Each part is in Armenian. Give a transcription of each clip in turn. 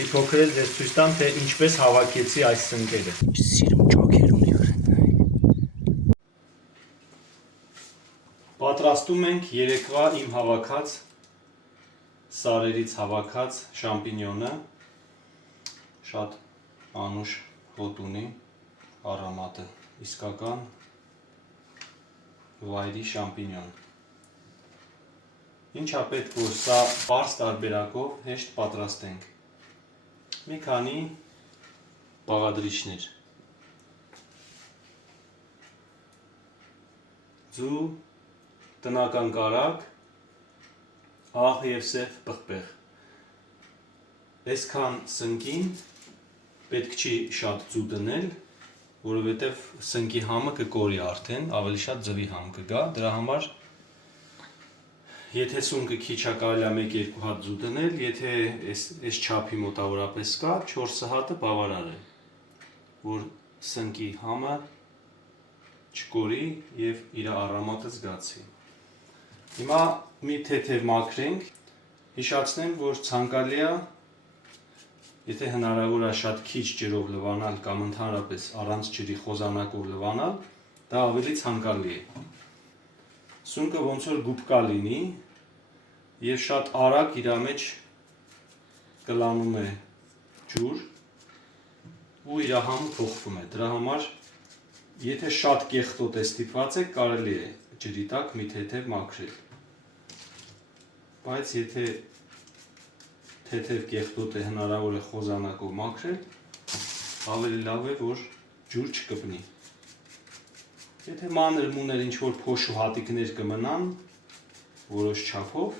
մի փոքր էլ ձեզ ցույց տամ, թե ինչպես հավաքեցի այս սնկերը։ Սիրում ճոքեր ունի վրան։ Պատրաստում ենք երեկվա իմ հավաքած սարերից հավաքած շամպինյոնը, շատ անուշ հոտ ունի, արամատը, իսկական վայրի շամպինյոն։ Ինչա պետք, որ սա պարզ տարբերակով հեշտ պատրաստենք։ Մի քանի բաղադրիչներ։ Ձու, տնական կարագ, աղ և սև պղպեղ։ Այսքան սնկին պետք չի շատ ձու դնել, որովհետև սնկի համը կկորի արդեն, ավելի շատ ձվի համ կգա, դրա համար եթե սունկը քիչ է, կարելի է 1-2 հատ ձու դնել, եթե այս չափի մոտավորապես կա, 4 հատը բավարար է, որ սնկի համը չկորի և իր արամատը զգացի։ Հիմա մի թեթև մաքրենք, հիշացնեմ, որ ցանկալի է, եթե հնարավոր է շատ քիչ ջրով լվանալ կամ ընդհանրապես առանց ջրի խոզանակով լվանալ, դա ավելի ցանկալի է։ Սունկը ոնց որ գուբկա լինի և շատ արագ իր մեջ կլանում է ջուր ու իր համը փոխվում է։ Դրա համար, եթե շատ կեղտոտ է ստիպված եք, կարելի է ջրի տակ մի թեթև մաքրել։ Բայց եթե թեթև կեղտոտ է, հնարավոր է խոզանակով մաքրել, ավելի լավ է, որ ջուր չկպնի։ Եթե մանր-մուներ ինչ-որ փոշու հատիկներ կմնան, որոշ չափով,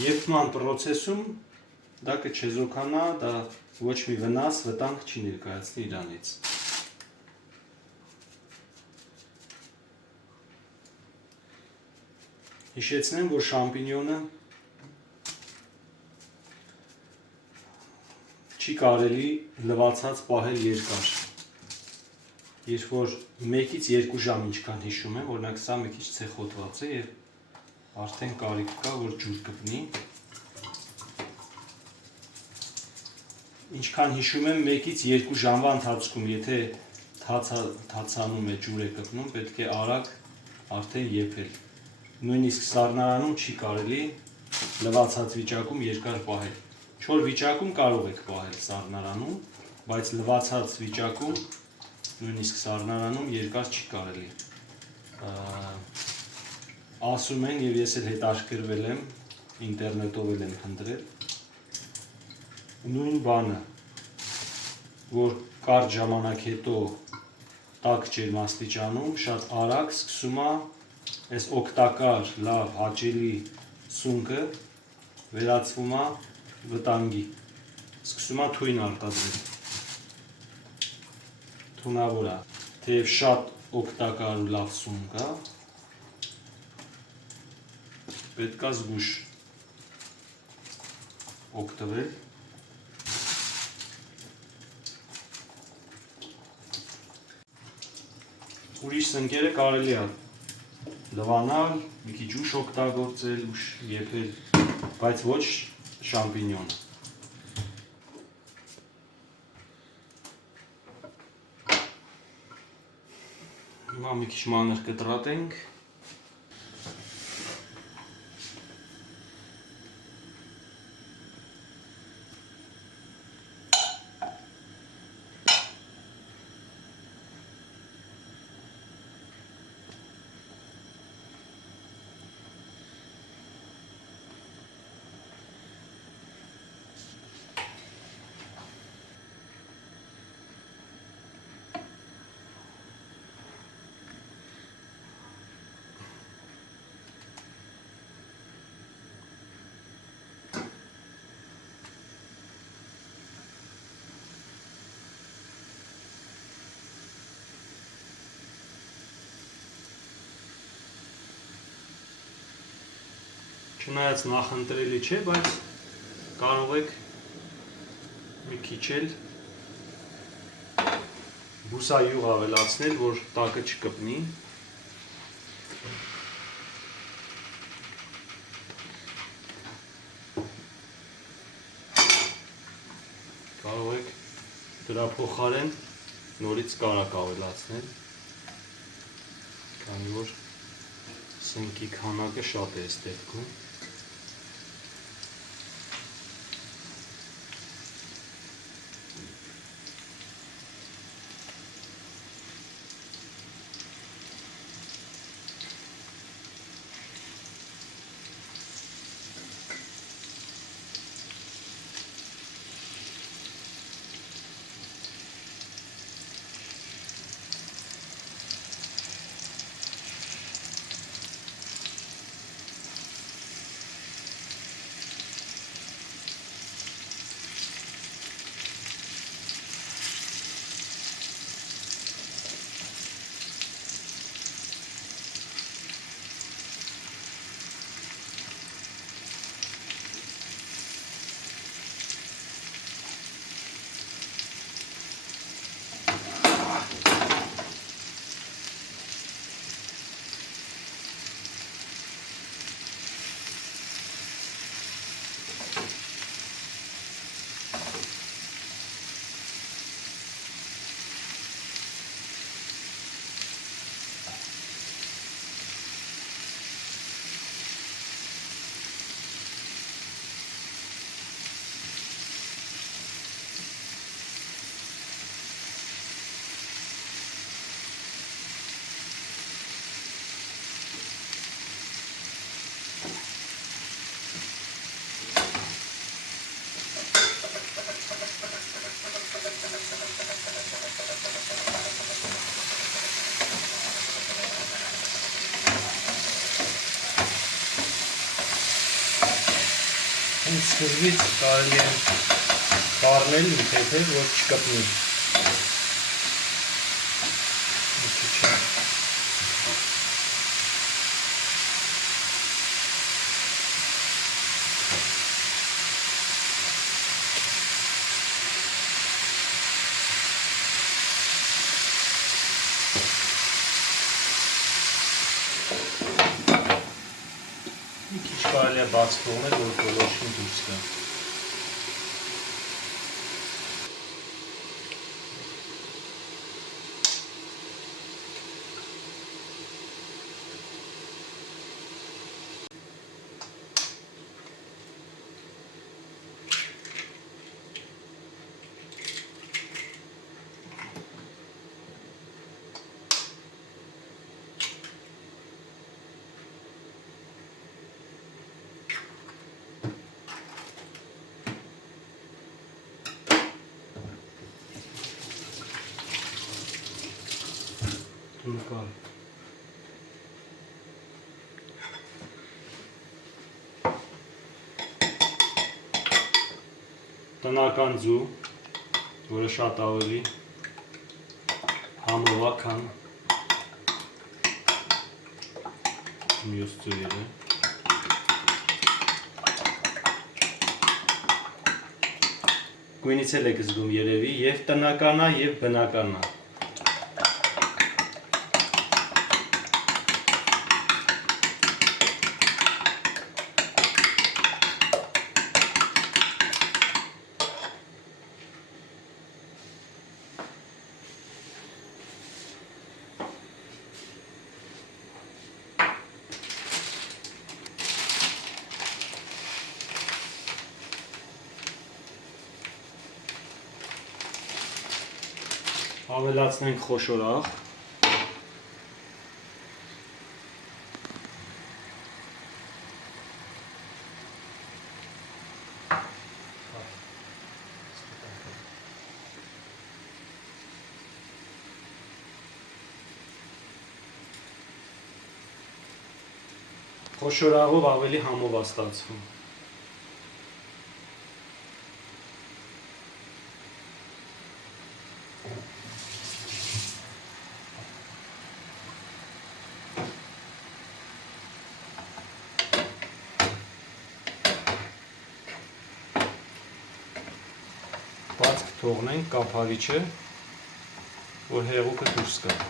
եփման պրոցեսում դա կչեզոքանա, դա ոչ մի վնաս, վտանգ չի ներկայացնի իրանից։ Հիշեցնեմ, որ շամպինյոնը չի կարելի լվացած պահել երկար։ Երբ որ 1-ից 2 ժամ ինչքան հիշում եմ, օրինակ սա մի քիչ ցեխոտված է և արդեն կարիք կա, որ ջուր կպնի։ Ինչքան հիշում եմ, 1-ից 2 ժամվա ընթացքում, եթե թացանում է, ջուր է կպնում, պետք է արագ արդեն եփել։ Նույնիսկ սառնարանում չի կարելի լվացած վիճակում երկար պահել։ Չոր վիճակում կարող եք պահել սառնարանում, բայց լվացած վիճակում, նույնիսկ սառնարանում երկար չի կարելի։ Ասում են, և ես էլ հետաքրքրվել եմ, ինտերնետով էլ եմ փնտրել, նույն բանը, որ կարճ ժամանակ հետո տաք ջերմաստիճանում շատ արագ սկսում է այս օգտակար, լավ, հաճելի սունկը վերածվում է վտանգի, սկսում է թույն արտադրել։ Թունավոր է, թեև շատ օգտակար ու լավ սունկ է, պետք է զգույշ օգտվել։ Ուրիշ սնկերը կարելի է լվանալ, մի քիչ ուշ օգտագործել, ուշ եփել, բայց ոչ շամպինյոնը։ Հիմա մի քիչ մանր կտրատենք։ Չնայած նախընտրելի չէ, բայց կարող եք մի քիչ էլ բուսայուղ ավելացնել, որ տակը չկպնի։ դրա փոխարեն նորից կարակ ավելացնել, քանի որ սնկի քանակը շատ է այս դեպքում։ Սկզբից կարելի է խառնել մի թեթև, որ չկպնի։ Մի քիչ կարելի է բաց թողնել, որ գոլորշին դուրս գա։ Տնական ձու, որը շատ ավելի համով է, քան մյուս ձուերը։ Գույնից էլ եք զգում երևի, և տնական է, և բնական է։ Ավելացնենք խոշոր աղ։ Խոշոր աղով ավելի համով է ստացվում։ Բաց կթողնենք կափարիչը, որ հեղուկը դուրս գա։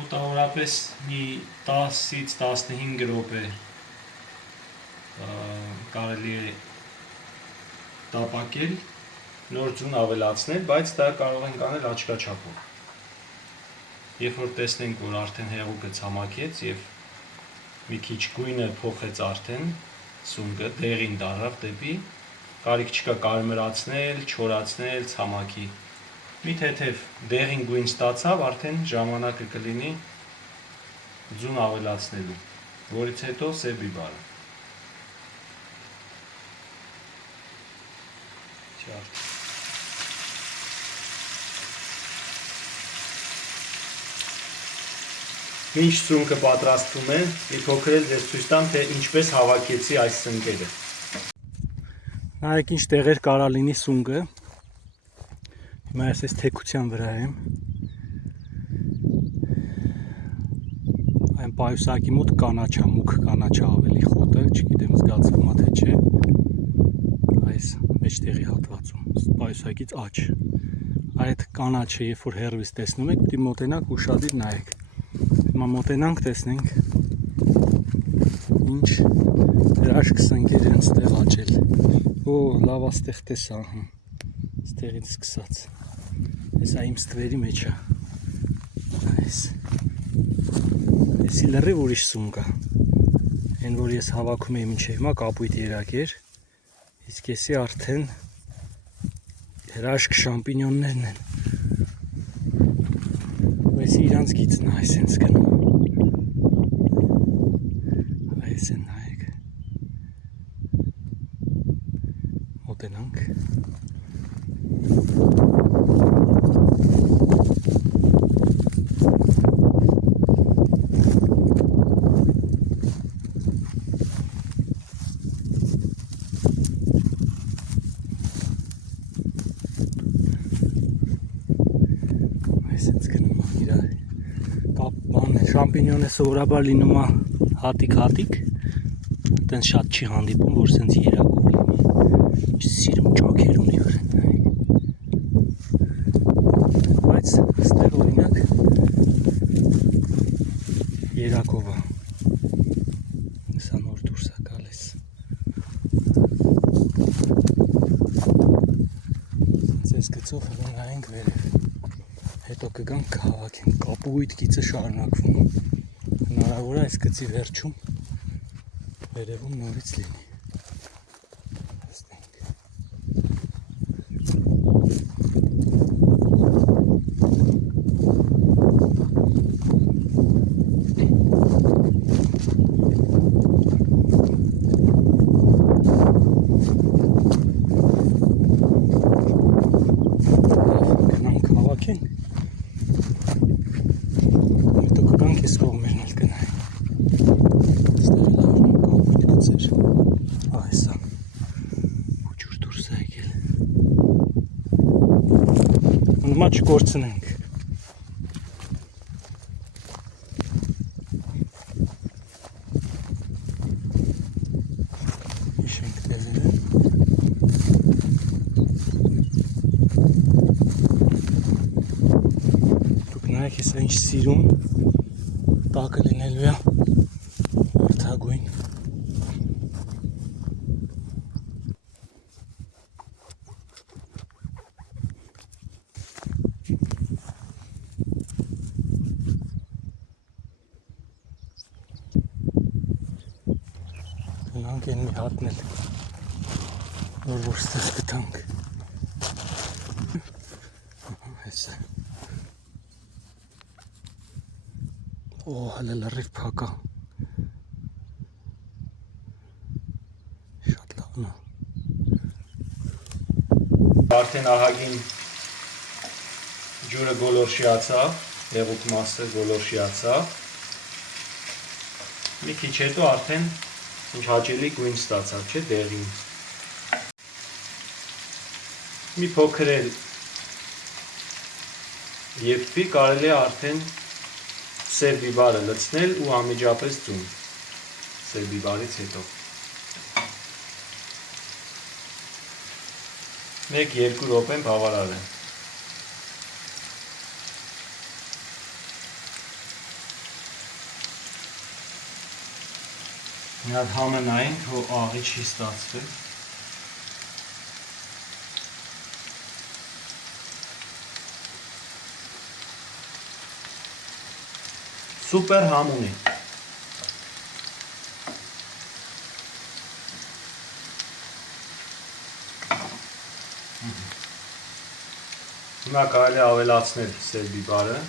մոտավորապես մի 10-ից 15 րոպե կարելի է տապակել, նոր ձուն ավելացնել, բայց դա կարող ենք անել աչքաչափով։ Երբ որ տեսնենք, որ արդեն հեղուկը ցամաքեց եւ մի քիչ գույնը փոխեց արդեն, սունկը դեղին դառավ դեպի, կարիք չկա կարմրացնել, չորացնել, ցամաքի։ Մի թեթև դեղին գույն ստացավ, արդեն ժամանակը կլինի ձուն ավելացնելու, որից հետո սև բիբարը։ Մինչ սունկը պատրաստվում է, մի փոքր էլ ձեզ ցույց տամ, թե ինչպես հավաքեցի այս սնկերը։ Նայեք ինչ տեղեր կարա լինի սունկը։ Հիմա ես այս թեքության վրա եմ։ Այն պայուսակի մոտ կանաչա, մուգ կանաչա ավելի խոտը, չգիտեմ զգացվում է թե չէ։ Այս մեջտեղի հատվածում, պայուսակից աջ։ Այդ կանաչը, երբ որ հեռվից տեսնում եք, պիտի մոտենաք ուշադիր նայեք։ Հիմա մոտենանք տեսնենք ինչ հրաշք սնկեր են ստեղ աճել։ Օ, լավ աստեղ տեսա, ստեղից սկսած։ Հեսա իմ ստվերի մեջ է։ Էսի լրիվ ուրիշ սունկ է։ Այն որ ես հավաքում եմ մինչև հիմա կապույտ երակ էր, իսկ էսի արդեն հրաշք շամպինյոններն են։ Էսի իրանց գիծն է, այս ենք գնում։ Այս են նայեք։ Մոտենանք։ Շամպինյոնը սովորաբար լինում է հատիկ, այդտենց շատ չի հանդիպում, որ սենց երակով լինի, սիրում ճոքեր ունի վրեն, բայց ստեղ օրինակ երակով է, սա նոր դուրս է գալիս, սենց ես գծով հղում նայենք վերև, հետո կգանք կհավաքենք, կապույտ գիծը շարունակվում, հնարավոր է այս գծի վերջում վերևում նորից լինի։ Գնանք հավաքենք։ Հետո կգանք այս կողմերն էլ գնայինք։ Ստեղ լավն ու կապույտ գծեր։ Այսա։ Ու ջուր դուրս է եկել։ Նմա չկորցնենք։ Իշենք տեզերը։ Նայեք հեսա ինչ սիրում տակը լինելու է վարդագույն։ Գնանք են մի հատնել, որ ստեղ գտանք։ Հեսա։ Օ, հələ լրիվ փակա։ Շատ լավն է։ Արդեն ահագին ջուրը գոլորշիացավ, հեղուկ մասը գոլորշիացավ։ Մի քիչ հետո արդեն ինչ հաճելի գույն ստացավ, չէ, դեղին։ Մի փոքր էլ եփվի, կարելի է արդեն սև բիբարը լցնել ու անմիջապես ձուն սև բիբարից հետո 1-2 րոպեն բավարար է։ Մի հատ համը նայենք, որ աղի չի ստացվել։ Սուպեր համ ունի։ Հիմա կարելի է ավելացնել սև բիբարը։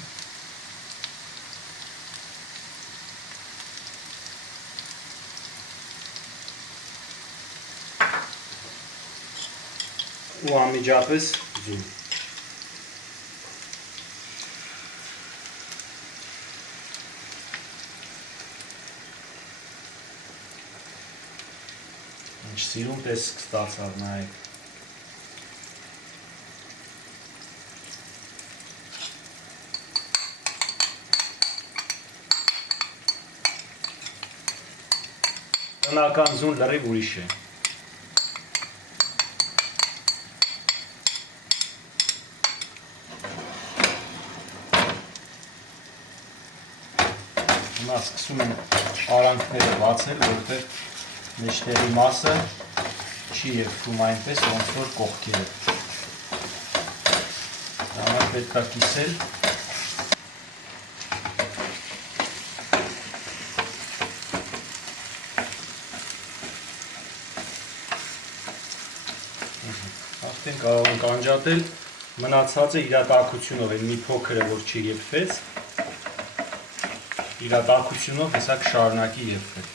Ու անմիջապես ձու։ Ինչ սիրուն տեսք ստացավ, նայեք։ Տնական ձուն լրիվ ուրիշ է։ Հիմա սկսում եմ արանքները բացել, որովհետև մեջտեղի մասը չի երգվում այնպես, ոնց որ կողքերը։ Դա պետք է կիսել։ Արդեն կարող ենք անջատել, մնացածը իր տաքությունով են մի փոքրը, որ չի եփվեց, իր տաքությունով հեսա կշարունակի եփվել։